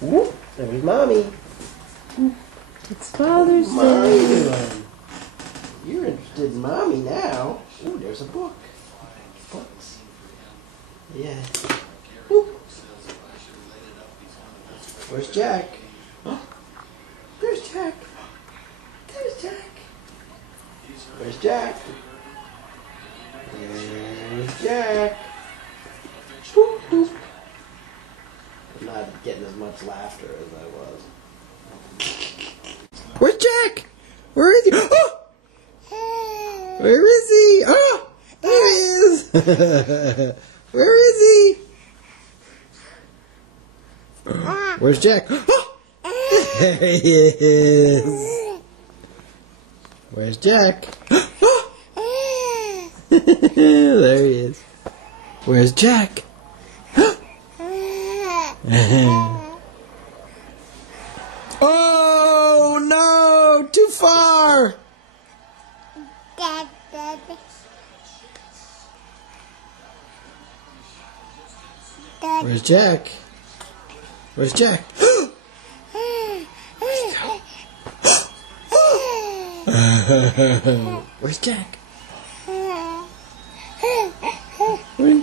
Whoop, there's Mommy. It's Father's Mommy Day. doing? You're interested in Mommy now. Ooh, there's a book. Books. Yeah. Whoop. Where's Jack? Oh, there's Jack. There's Jack. Where's Jack? There's Jack. Whoop, whoop. I'm not getting as much laughter as I was. Where's Jack? Where is he? Oh! Where is he? Oh! There he is! Where is he? Where's Jack? Oh! There he is! Where's Jack? Oh! There he is. Where's Jack? Oh no! Too far! Where's Jack? Where's Jack? Where's Jack? Where?